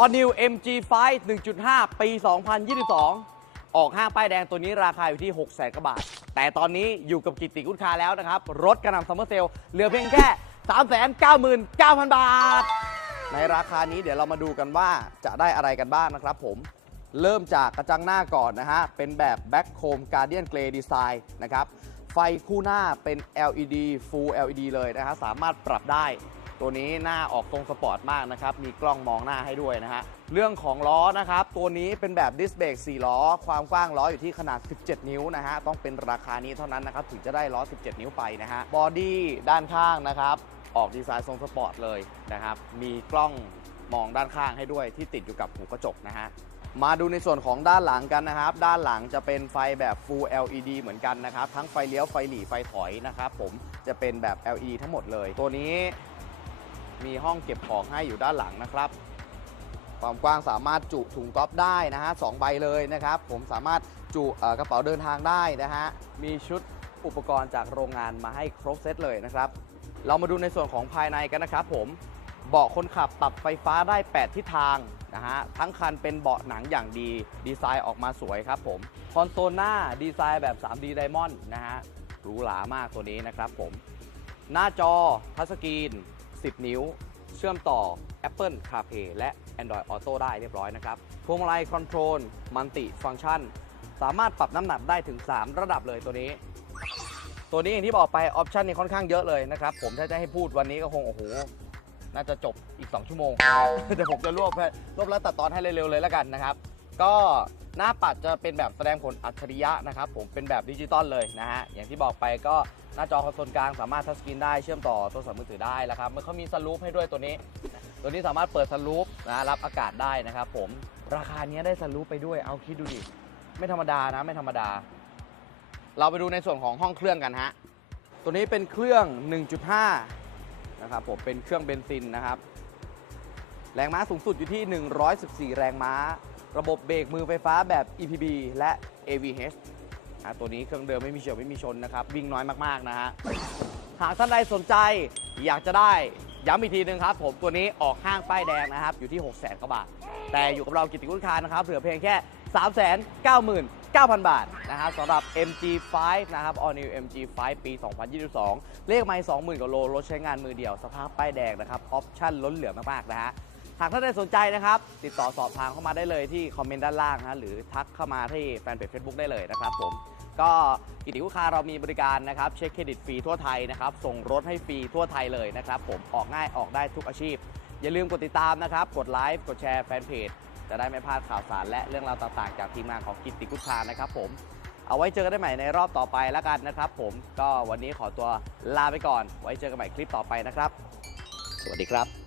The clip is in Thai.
All New MG5 1.5 ปี 2022 ออกห้างป้ายแดงตัวนี้ราคาอยู่ที่ 6 0 0 0 0กว่าบาท แต่ตอนนี้อยู่กับกิตติกุณคาแล้วนะครับ รถกระหน่ำซัมเมอร์เซลเหลือเพียงแค่ 399,000 บาท ในราคานี้เดี๋ยวเรามาดูกันว่าจะได้อะไรกันบ้างนะครับผมเริ่มจากกระจังหน้าก่อนนะฮะ เป็นแบบ Back Chrome Guardian Grey Design นะครับ ไฟคู่หน้าเป็น LED Full LED เลยนะฮะ สามารถปรับได้ ตัวนี้หน้าออกตรงสปอร์ตมากนะครับ มีกล้องมองหน้าให้ด้วยนะฮะ เรื่องของล้อนะครับ ตัวนี้เป็นแบบดิสเบรก4 ล้อ ความกว้างล้ออยู่ที่ขนาด 17 นิ้วนะฮะ ต้องเป็นราคานี้เท่านั้นนะครับ ถึงจะได้ล้อ 17 นิ้วไปนะฮะ บอดี้ด้านข้างนะครับ ออกดีไซน์ทรงสปอร์ตเลยนะครับ มีกล้องมองด้านข้างให้ด้วยที่ติดอยู่กับหูกระจกนะฮะมาดูในส่วนของด้านหลังกันนะครับ ด้านหลังจะเป็นไฟแบบ Full LED เหมือนกันนะครับ ทั้งไฟเลี้ยว ไฟหลีไฟถอยนะครับ ผมจะเป็นแบบ LED ทั้งหมดเลย ตัวนี้ มีห้องเก็บของให้อยู่ด้านหลังนะครับ ความกว้างสามารถจุถุงก๊อฟได้นะฮะสองใบเลยนะครับ ผมสามารถจุกระเป๋าเดินทางได้นะฮะ มีชุดอุปกรณ์จากโรงงานมาให้ครบเซตเลยนะครับ เรามาดูในส่วนของภายในกันนะครับผม เบาะคนขับปรับไฟฟ้าได้ 8 ทิศทางนะฮะ ทั้งคันเป็นเบาะหนังอย่างดี ดีไซน์ออกมาสวยครับผม คอนโซลหน้าดีไซน์แบบ 3D Diamond นะฮะ หรูหรามากตัวนี้นะครับผม หน้าจอทัชสกรีน 10 นิ้ว เชื่อมต่อ Apple CarPlay และ Android Auto ได้เรียบร้อยนะครับ พวงมาลัยคอนโทรลมัลติฟัง c t ชัน สามารถปรับน้ำหนักได้ถึง 3 ระดับเลยตัวนี้ ตัวนี้อย่างที่บอกไปออปชันนี่ค่อนข้างเยอะเลยนะครับ ผมถ้าจะให้พูดวันนี้ก็คง โอ้โห น่าจะจบอีก 2 ชั่วโมง แต่ผมจะรวบรวบแล้วตัดตอนให้เร็วๆเลยแล้วกันนะครับ ก็หน้าปัดจะเป็นแบบแสดงผลอัจฉริยะนะครับผมเป็นแบบดิจิตอลเลยนะฮะอย่างที่บอกไปก็หน้าจอคอนโซลกลางสามารถทัชสกรีนได้เชื่อมต่อโทรศัพท์มือถือได้แล้วครับมันเขามีสลูปให้ด้วยตัวนี้ ตัวนี้สามารถเปิดสลูปนะรับอากาศได้นะครับผมราคาเนี้ยได้สลูปไปด้วยเอาคิดดูดิไม่ธรรมดานะไม่ธรรมดา เราไปดูในส่วนของห้องเครื่องกันฮะตัวนี้เป็นเครื่อง 1.5 นะครับผมเป็นเครื่องเบนซินนะครับ แรงม้าสูงสุดอยู่ที่ 114 แรงม้า ระบบเบรกมือไฟฟ้าแบบ EPB และ AVH อะตัวนี้เครื่องเดิมไม่มีเฉียวไม่มีชนนะครับ วิ่งน้อยมาก ๆ นะฮะ หากท่านใดสนใจอยากจะได้ ย้ำอีกทีหนึงครับ ผมตัวนี้ออกห้างป้ายแดงนะครับ อยู่ที่ 6 0 0 0 0 0กว่าบาท แต่อยู่กับเรากิตติคุณคานะครับเหลือเพียงแค่ 399,000 บาทนะครับสำหรับ MG5 นะครับ All New MG5 ปี 2022 เลขไม่20,000กว่าโลรถใช้งานมือเดียว สภาพป้ายแดงนะครับออปชั่นล้นเหลือมากๆนะฮะ หากท่านใดสนใจนะครับ ติดต่อสอบถามเข้ามาได้เลยที่คอมเมนต์ด้านล่างนะฮะหรือทักเข้ามาที่แฟนเพจ Facebook ได้เลยนะครับผมก็กิติคุคาเรามีบริการนะครับ เช็คเครดิตฟรีทั่วไทยนะครับ ส่งรถให้ฟรีทั่วไทยเลยนะครับ ผมออกง่ายออกได้ทุกอาชีพ อย่าลืมกดติดตามนะครับ กดไลค์กดแชร์แฟนเพจจะได้ไม่พลาดข่าวสารและเรื่องราวต่างๆ จากทีมงานของกิตติคุคานะครับ ผมเอาไว้เจอกันได้ใหม่ในรอบต่อไปแล้วกันนะครับ ผมก็วันนี้ขอตัวลาไปก่อน ไว้เจอกันใหม่คลิปต่อไปนะครับ สวัสดีครับ